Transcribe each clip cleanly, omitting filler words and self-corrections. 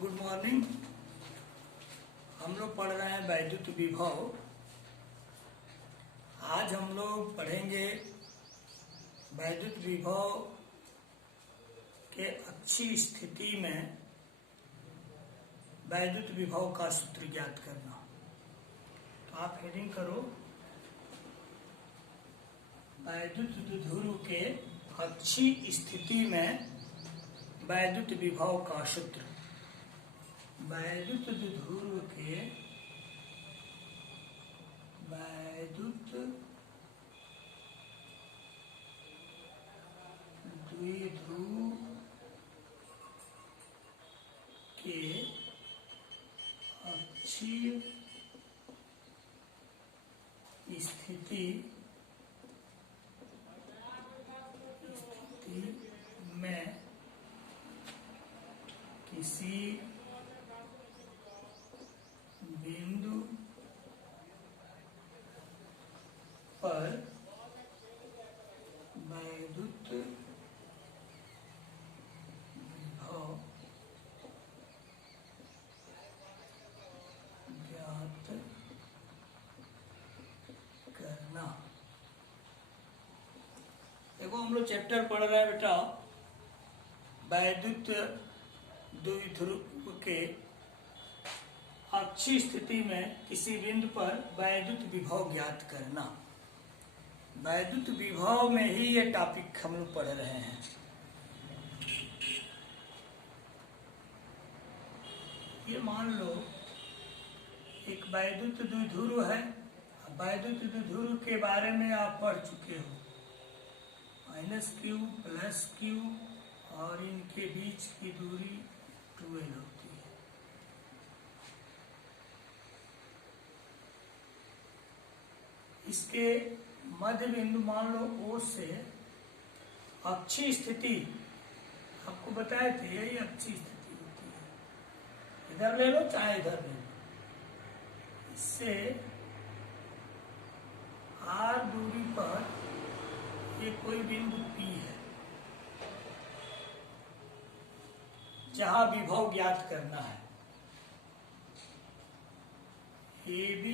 Good morning. हम लोग पढ़ रहे हैं वैद्युत विभव। आज हम लोग पढ़ेंगे वैद्युत विभव के अच्छी स्थिति में वैद्युत विभव का सूत्र ज्ञात करना। तो आप हेडिंग करो, वैद्युत द्विध्रुव के अच्छी स्थिति में वैद्युत विभव का सूत्र। वैद्युत द्विध्रुव के वैद्युत द्विध्रुव के अच्छी स्थिति में किसी बिंदु पर वैद्युत विभव ज्ञात करना। देखो, हम लोग चैप्टर पढ़ रहे हैं बेटा वैद्युत द्विध्रुव के अच्छी स्थिति में किसी बिंदु पर वैद्युत विभव ज्ञात करना। वैद्युत विभव में ही ये टॉपिक हम लोग पढ़ रहे हैं। ये मान लो एक वैद्युत द्विध्रुव है। वैद्युत द्विध्रुव के बारे में आप पढ़ चुके हो, -q +q और इनके बीच की दूरी 2l होती है। इसके मध्य बिंदु मान लो O से अच्छी स्थिति आपको बताए थे, यही अच्छी स्थिति होती है। इधर ले लो चाहे इधर ले लो। इससे r दूरी पर ये कोई बिंदु P है जहां विभव ज्ञात करना है। AB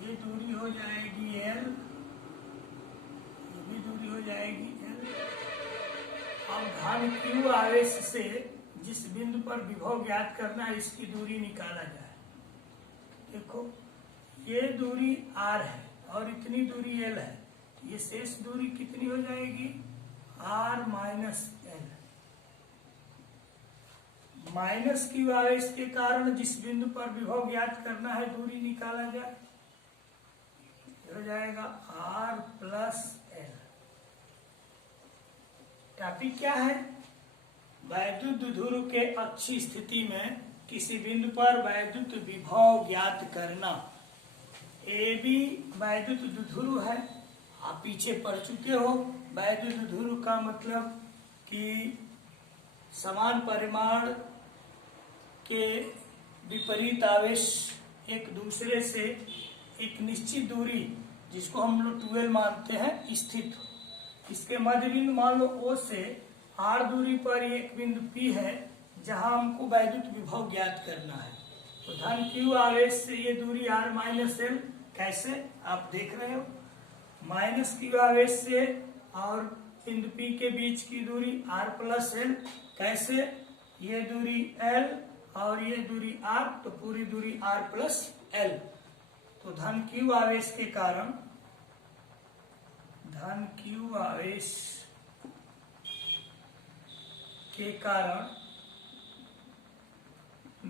ये दूरी हो जाएगी L, ये भी दूरी हो जाएगी L। अब धन Q आवेश से जिस बिंदु पर विभव ज्ञात करना है इसकी दूरी निकाला जाए। देखो, ये दूरी R है और इतनी दूरी L है। ये शेष दूरी कितनी हो जाएगी? R - L। -q आवेश के कारण जिस बिंदु पर विभव ज्ञात करना है दूरी निकाला जाए, हो जाएगा R + L। टॉपिक क्या है? वैद्युत द्विध्रुव के अच्छी स्थिति में किसी बिंदु पर वैद्युत विभव ज्ञात करना। AB वैद्युत द्विध्रुव है, आप पीछे पढ़ चुके हो। वैद्युत द्विध्रुव का मतलब कि समान परिमाण के विपरीत आवेश एक दूसरे से एक निश्चित दूरी, जिसको हम लोग 2l मानते हैं, स्थित हो। इसके मध्य बिंदु मान लो O से r दूरी पर एक बिंदु P है जहां हमको वैद्युत विभव ज्ञात करना है। तो धन Q आवेश से ये दूरी R - L। कैसे आप देख रहे हो? -q आवेश से और बिंदु P के बीच की दूरी R + L। कैसे? ये दूरी L और ये दूरी R, तो पूरी दूरी R + L। तो धन Q आवेश के कारण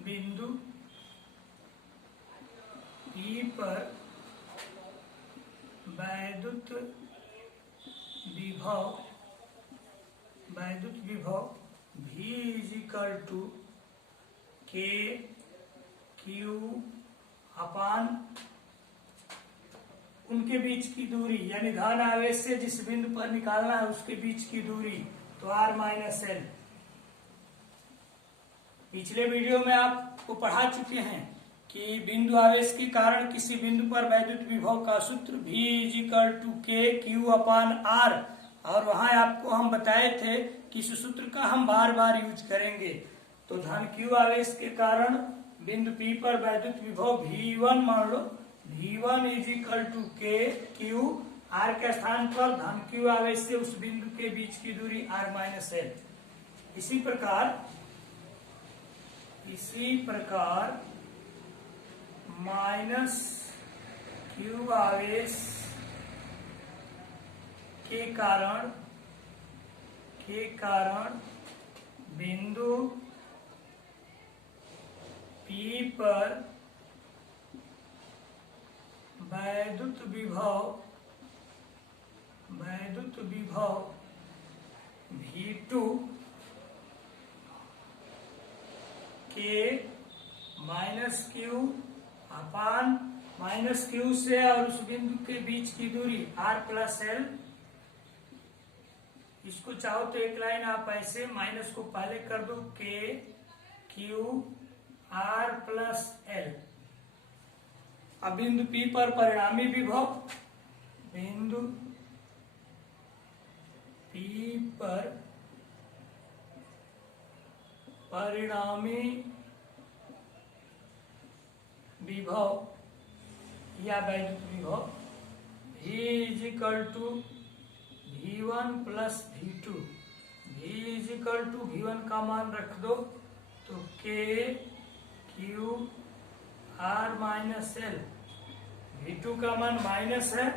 बिंदु P पर वैद्युत विभव V = KQ अपान उनके बीच की दूरी, यानी धन आवेश से जिस बिंदु पर निकालना है उसके बीच की दूरी, तो R - L। पिछले वीडियो में आपको पढ़ा चुके हैं कि बिंदु आवेश के कारण किसी बिंदु पर वैद्युत विभव का सूत्र V = KQ/R और वहां आपको हम बताए थे कि इस सूत्र का हम बार बार यूज करेंगे। तो धन Q आवेश के कारण बिंदु P पर वैद्युत विभव V1 मान लो, V1 is equal to K Q, R के स्थान पर धन Q आवेश से उस बिंदु के बीच की दूरी R माइनस L। इसी प्रकार माइनस Q आवेश के कारण बिंदु P पर वैद्युत विभव V2 के minus Q upon minus Q से और उस बिंदु के बीच की दूरी R प्लस L। इसको चाहो तो एक लाइन आप ऐसे माइनस को पहले कर दो, K Q R plus L। अब बिंदु P पर परिणामी विभव, बिंदु P पर परिणामी विभव या वैद्युत विभव V is equal to V1 plus V2। V is equal to V1 का मान रख दो तो K Q R minus L। V2 का मान माइनस है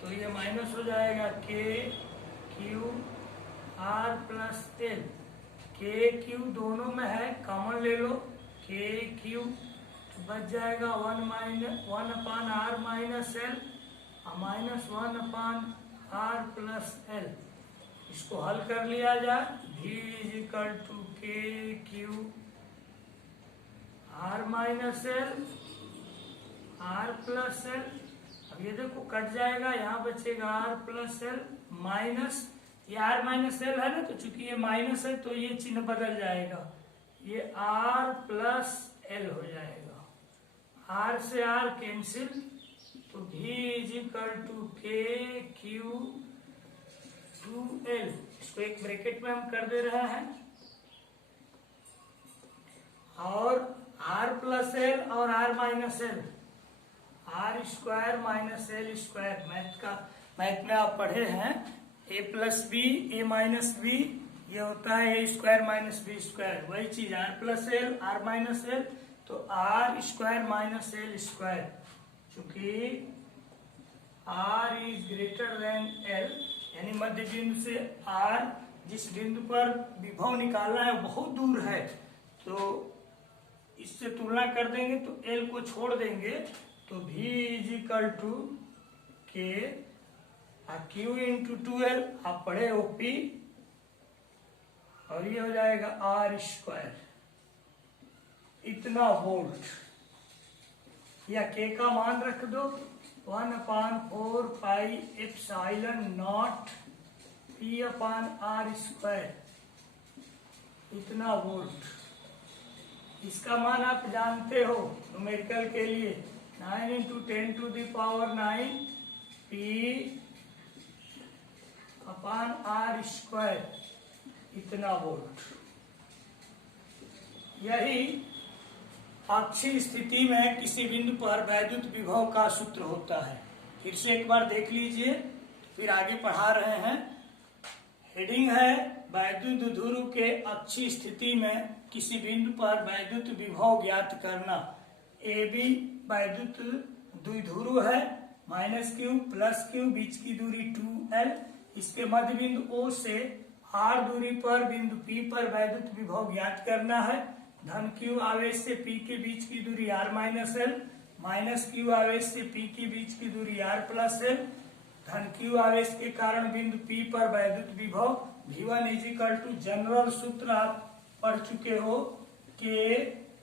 तो ये माइनस हो जाएगा K Q R plus L। K Q दोनों में है, कॉमन ले लो, K Q तो बच जाएगा 1 upon R minus L minus 1 upon R plus L। इसको हल कर लिया जाए, V is equal to K Q R minus L R plus L। अब ये देखो कट जाएगा, यहाँ बचेगा R प्लस L माइनस, ये R माइनस L है ना, तो चूंकि ये माइनस है तो ये चिन्ह बदल जाएगा, ये R प्लस L हो जाएगा। R से R कैंसिल तो V is equal to K Q 2L। इसको एक ब्रैकेट में हम कर दे रहे हैं और R प्लस L और R minus L, R square minus L square. Math में आप पढ़े हैं A plus B A minus B, ये होता है A square minus B square. वही चीज R plus L R minus L तो R square minus L square. चूंकि R is greater than L यानी मध्य बिंदु से R जिस बिंदु पर विभव निकालना है बहुत दूर है, तो इससे तुलना कर देंगे तो L को छोड़ देंगे तो V is equal to K Q into 2L, आप पढ़े OP, और ये हो जाएगा R स्क्वायर, इतना वोल्ट। या K का मान रख दो 1 upon 4 pi epsilon naught P upon R square, इतना वोल्ट। इसका मान आप जानते हो न्यूमेरिकल के लिए 9 into 10 to the power 9 P upon R square, इतना वोल्ट। यही अक्षीय स्थिति में किसी बिंदु पर वैद्युत विभव का सूत्र होता है। फिर से एक बार देख लीजिए, फिर आगे पढ़ा रहे हैं। हेडिंग है वैद्युत ध्रुव के अक्षीय स्थिति में किसी बिंदु पर वैद्युत विभव ज्ञात करना। AB वैद्युत द्विध्रुव है, माइनस Q प्लस Q, बीच की दूरी 2L। इसके मध्य बिंदु O से R दूरी पर बिंदु P पर वैद्युत विभव ज्ञात करना है। धन Q आवेश से P के बीच की दूरी R minus L, minus Q आवेश से P के बीच की दूरी R प्लस L। धन Q आवेश के कारण बिंदु P पर वैद्युत विभव V1 is equal to, general सूत्र आप पढ़ चुके हो, K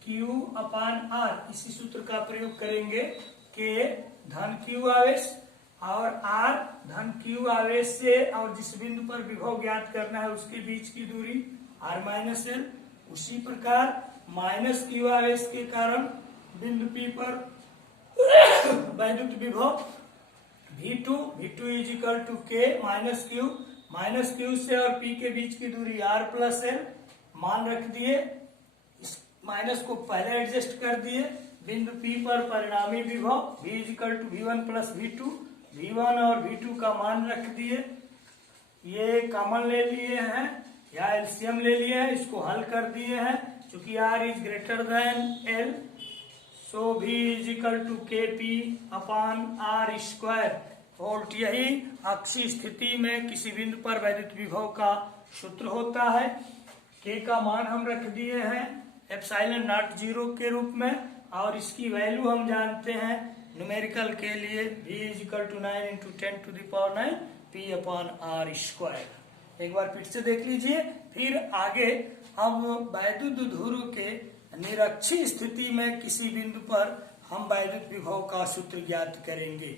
Q अपान R। इसी सूत्र का प्रयोग करेंगे। K धन Q आवेश और R धन Q आवेश से और जिस बिंदु पर विभव ज्ञात करना है उसके बीच की दूरी R माइनस L। उसी प्रकार माइनस Q आवेश के कारण बिंदु P पर वैद्युत विभव V2 is equal to K minus Q minus Q से और पी के बीच की दूरी r प्लस एल, मान रख दिए, इस माइनस को पहले एडजस्ट कर दिए। बिंदु P पर परिणामी विभव V equal to V1 plus V2, V1 और V2 का मान रख दिए। ये कॉमन ले लिए हैं या एलसीएम ले लिए हैं, इसको हल कर दिए हैं। चूंकि R is greater than L, so V is equal to KP upon R square volt. यही अक्षीय स्थिति में किसी बिंदु पर वैद्युत विभव का सूत्र होता है। K का मान हम रख दिए हैं एप्सिलॉन नॉट 0 के रूप में, और इसकी वैल्यू हम जानते हैं न्यूमेरिकल के लिए V is equal to 9 into 10 to the power 9 P upon R square. एक बार फिर से देख लीजिए। फिर आगे हम वैद्युत ध्रुव के निरक्षीय स्थिति में किसी बिंदु पर हम वैद्युत विभव का सूत्र ज्ञात करेंगे।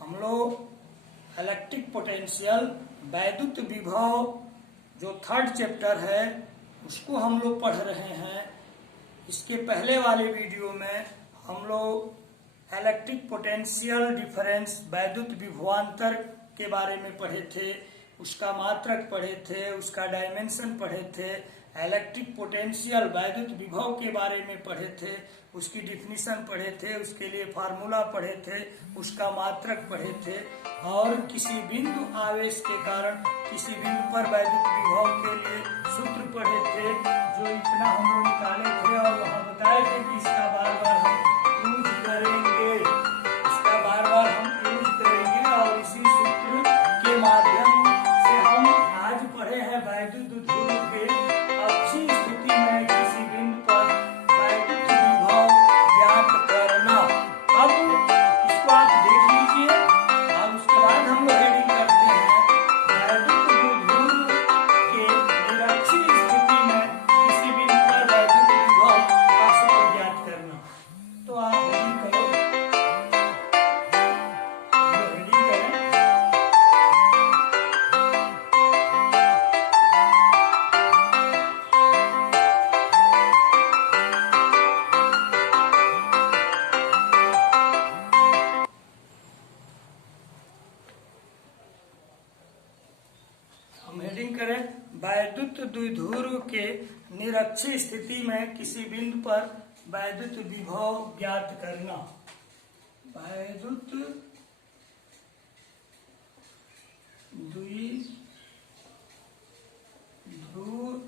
हम लोग इलेक्ट्रिक पोटेंशियल वैद्युत विभव जो थर्ड चैप्टर है उसको हम लोग पढ़ रहे हैं। इसके पहले वाले वीडियो में हम लोग इलेक्ट्रिक पोटेंशियल डिफरेंस वैद्युत विभवांतर के बारे में पढ़े थे, उसका मात्रक पढ़े थे, उसका डायमेंशन पढ़े थे, इलेक्ट्रिक पोटेंशियल वैद्युत विभव के बारे में पढ़े थे, उसकी डिफिनीशन पढ़े थे, उसके लिए फार्मूला पढ़े थे, उसका मात्रक पढ़े थे, और किसी बिंदु आवेश के कारण किसी बिंदु पर वैद्युत विभव के लिए सूत्र पढ़े थे, जो इतना हम लोग निकाले थे और वहाँ बताए थे कि इसका बार बार हम यूज करेंगे, इसका बार बार हम यूज करेंगे। और इसी सूत्र के माध्यम से हम आज पढ़े हैं वैद्युत ध्रुव के अक्षीय स्थिति में किसी बिंदु पर वैद्युत विभव ज्ञात करना। अब इसको आप देख लीजिए और उसके बाद हम लोग हेडिंग करते हैं वैद्युत ध्रुव के निरक्षीय स्थिति में किसी बिंदु पर वैद्युत विभव का सूत्र ज्ञात करना। तो आप हेडिंग करो, हेडिंग करें। हम हेडिंग करें वैद्युत द्विध्रुव के निरक्षीय स्थिति में किसी बिंदु पर वैद्युत विभव ज्ञात करना। वैद्युत द्विध्रुव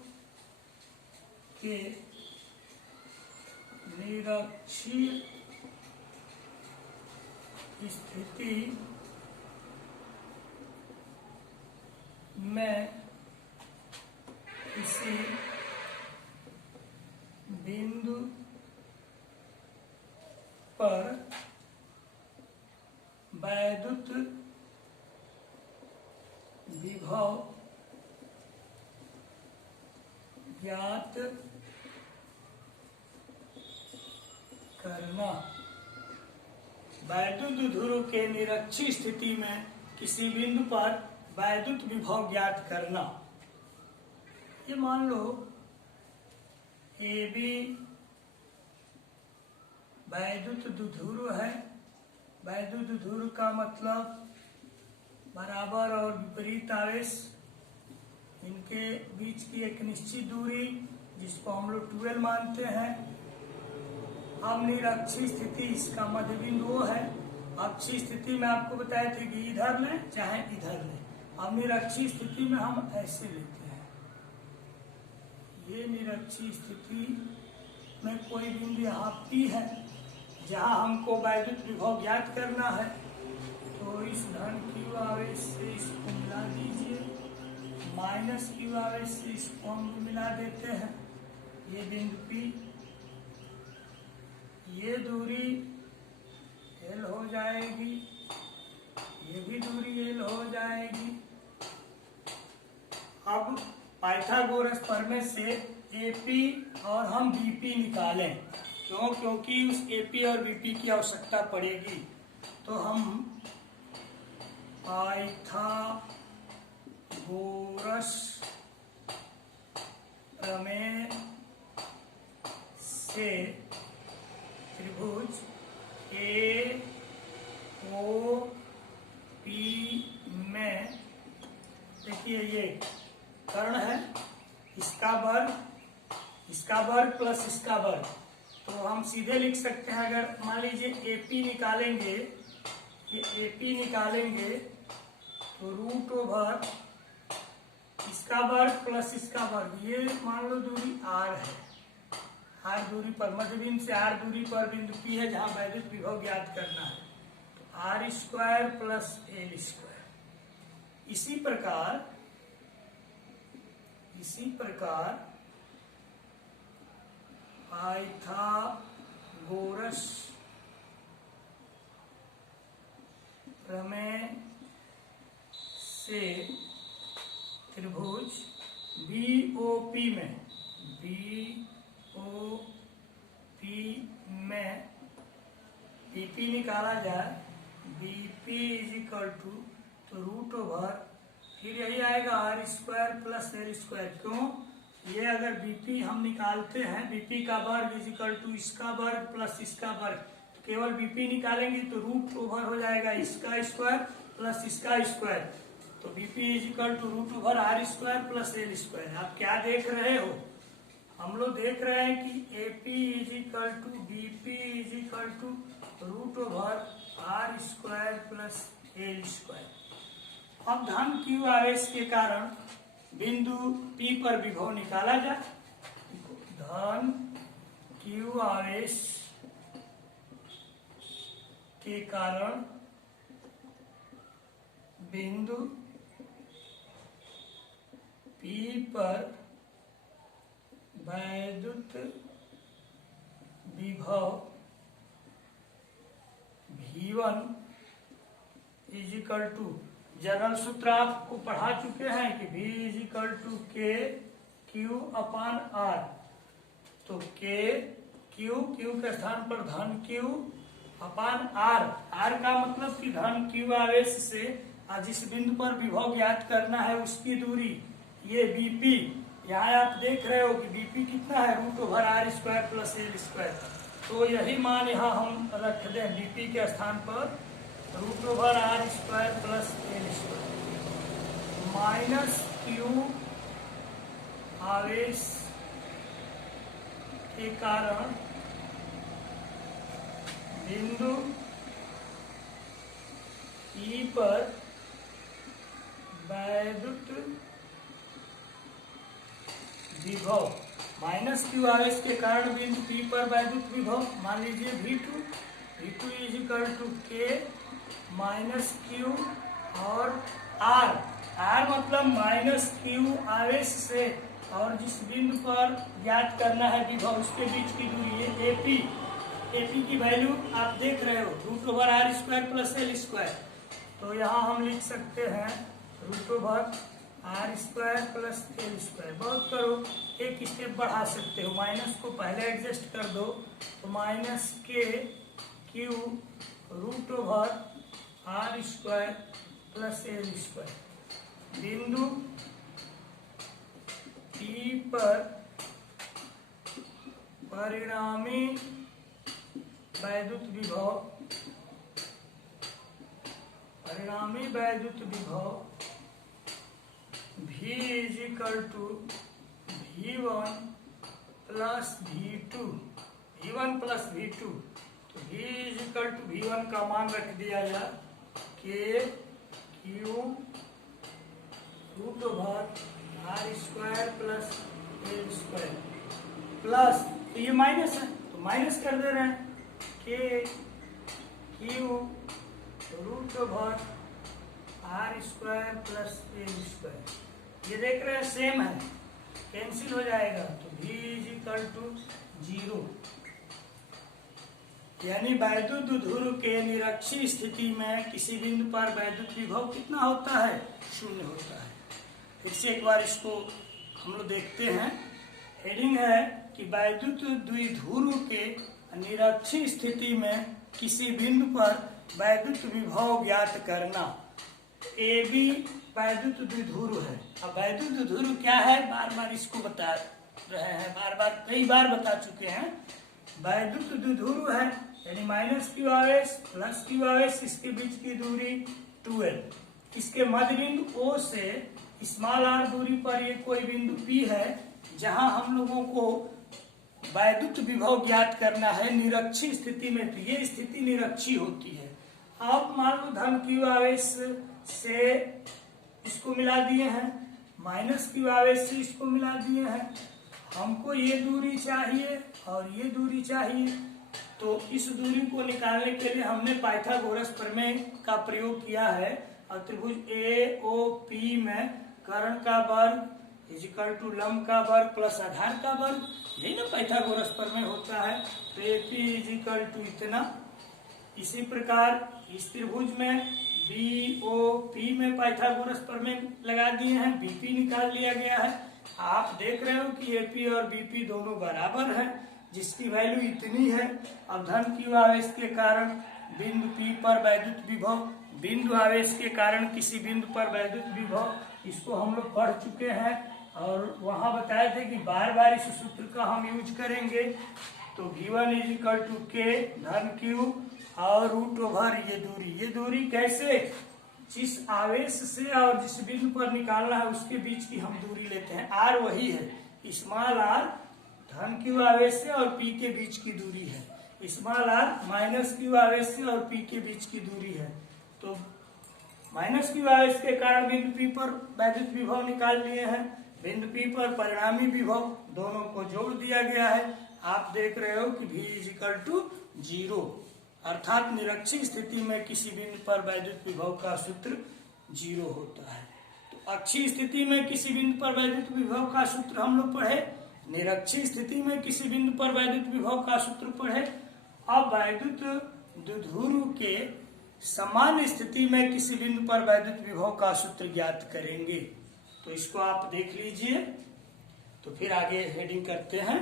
के निरक्षीय स्थिति में किसी बिंदु पर वैद्युत विभव ज्ञात करना। वैद्युत ध्रुव के निरक्षीय स्थिति में किसी बिंदु पर वैद्युत विभव ज्ञात करना। ये मान लो AB वैद्युत द्विध्रुव है। वैद्युत ध्रुव का मतलब बराबर और विपरीत आवेश, इनके बीच की एक निश्चित दूरी जिसको हम लोग 12 मानते हैं। अब निरक्षीय स्थिति इसका मध्य बिंदु वो है। अक्षीय स्थिति में आपको बताए थे कि इधर लें चाहे इधर लें। अब निरक्षीय स्थिति में हम ऐसे लेते हैं। ये निरक्षीय स्थिति में कोई बिंदु यहाँ P है जहाँ हमको वैद्युत विभव ज्ञात करना है। तो इस धन Q आवेश से इसको मिला दीजिए, माइनस Q आवेश से इसको हम मिला देते हैं। ये बिंदु P, ये दूरी L हो जाएगी, ये भी दूरी L हो जाएगी। अब पाइथागोरस प्रमेय से AP और हम BP निकालें। क्यों? क्योंकि उस AP और BP की आवश्यकता पड़ेगी। तो हम पाइथागोरस प्रमेय से त्रिभुज AOP में रखिए, ये कर्ण है, इसका वर्ग प्लस इसका वर्ग, तो हम सीधे लिख सकते हैं। अगर मान लीजिए AP निकालेंगे, ये AP निकालेंगे तो रूट ओवर इसका वर्ग प्लस इसका वर्ग, ये मान लो दूरी r है, r दूरी पर, मध्य बिंदु से r दूरी पर बिंदु P है जहां वैद्युत विभव ज्ञात करना है, तो r square plus l square. इसी प्रकार पाइथागोरस प्रमेय से त्रिभुज BOP में BP निकाला जाए, BP इज इक्वल टू, तो रूट ओवर फिर यही आएगा r square plus l square. क्यों? ये अगर BP हम निकालते हैं, BP का वर्ग इज इक्वल टू इसका वर्ग प्लस इसका वर्ग, तो केवल BP निकालेंगे तो रूट ओवर हो जाएगा इसका स्क्वायर प्लस इसका स्क्वायर, तो BP is equal to root over r square plus l square. आप क्या देख रहे हो? हम लोग देख रहे हैं कि AP is equal to BP is equal to root over r square plus l square. अब धन Q आवेश के कारण बिंदु P पर विभव निकाला जाए। धन Q आवेश के कारण बिंदु P पर वैद्युत विभव V1 is equal to, general सूत्र आपको पढ़ा चुके हैं कि V is equal to K Q upon R, तो K Q के स्थान पर धन Q अपान R का मतलब कि धन Q आवेश से जिस बिंदु पर विभव ज्ञात करना है उसकी दूरी, ये BP, यहाँ आप देख रहे हो कि BP कितना है, root over r square plus l square, तो यही मान यहाँ हम रख दें, BP के स्थान पर root over r square plus l square minus Q आवेश के कारण बिंदु E पर वैद्युत विभव, माइनस Q आवेश के कारण बिंदु P पर वैद्युत विभव, मान लीजिए V2 is equal to K minus Q और R मतलब माइनस Q आवेश से और जिस बिंदु पर ज्ञात करना है विभव उसके बीच की दूरी, ये AP की वैल्यू आप देख रहे हो, root over r square plus l square, तो यहाँ हम लिख सकते हैं root over r square plus l square. बहुत करो, एक स्टेप बढ़ा सकते हो, माइनस को पहले एडजस्ट कर दो, तो minus K Q root over r square plus l square. बिंदु P पर परिणामी वैद्युत विभव V is equal to V1 plus V2, तो V is equal to V1 का मान रख दिया जाए K Q root over r square plus l square plus, तो ये माइनस है तो माइनस कर दे रहे हैं, K Q root over r square plus l square, ये देख रहे हैं सेम है, कैंसिल हो जाएगा, तो V इज इक्वल टू 0। यानी वैद्युत ध्रुव के निरक्षीय स्थिति में किसी बिंदु पर वैद्युत विभव कितना होता है, 0 होता है। फिर से एक बार इसको हम लोग देखते हैं। हेडिंग है कि वैद्युत द्विध्रुव के निरक्षीय स्थिति में किसी बिंदु पर वैद्युत विभव ज्ञात करना। AB वैद्युत द्विध्रुव है। अब वैद्युत द्विध्रुव क्या है, बार बार इसको बता रहे हैं, कई बार बता चुके हैं। वैद्युत द्विध्रुव है यानी माइनस Q आवेश प्लस Q आवेश, इसके बीच की दूरी 2L। इसके मध्य बिंदु O से स्मॉल r दूरी पर ये कोई बिंदु P है जहां हम लोगों को वैद्युत विभव ज्ञात करना है निरक्षी स्थिति में। तो ये स्थिति निरक्षी होती है। अब मान लो धन q आवेश से इसको मिला दिए हैं, माइनस q आवेश से इसको मिला दिए हैं। हमको ये दूरी चाहिए और ये दूरी चाहिए, तो इस दूरी को निकालने के लिए हमने पाइथागोरस प्रमेय का प्रयोग किया है। और त्रिभुज AOP में कर्ण का वर्ग इजिकल टू लंब का वर्ग प्लस आधार का वर्ग, यही ना पाइथागोरस प्रमेय होता है। तो AP इजिकल टू इतना। इसी प्रकार इस त्रिभुज में BOP में पाइथागोरस प्रमेय लगा दिए हैं, BP निकाल लिया गया है। आप देख रहे हो कि AP और BP दोनों बराबर हैं, जिसकी वैल्यू इतनी है। अब धन q आवेश के कारण बिंदु P पर वैद्युत विभव, बिंदु आवेश के कारण किसी बिंदु पर वैद्युत विभव, इसको हम लोग पढ़ चुके हैं और वहां बताए थे कि बार बार इस सूत्र का हम यूज करेंगे। तो V1 इजिकल टू K धन Q और रूट ओवर ये दूरी कैसे, जिस आवेश से और जिस बिंदु पर निकालना है उसके बीच की हम दूरी लेते हैं। R वही है, स्मॉल r धन q आवेश से और P के बीच की दूरी है, स्मॉल r माइनस q आवेश से और P के बीच की दूरी है। तो माइनस q आवेश के कारण बिंदु P पर वैद्युत विभव निकाल लिए हैं, बिंदु P पर परिणामी विभव दोनों को जोड़ दिया गया है। आप देख रहे हो कि V इजिकल टू 0, अर्थात निरक्षी स्थिति में किसी बिंदु पर वैद्युत विभव का सूत्र 0 होता है। तो अक्षीय स्थिति में किसी बिंदु पर वैद्युत विभव का सूत्र हम लोग पढ़े, निरक्षी स्थिति में किसी बिंदु पर वैद्युत विभव का सूत्र पढ़े। अब वैद्युत द्विध्रुव के समान स्थिति में किसी बिंदु पर वैद्युत विभव का सूत्र ज्ञात करेंगे। तो इसको आप देख लीजिए, तो फिर आगे हेडिंग करते हैं।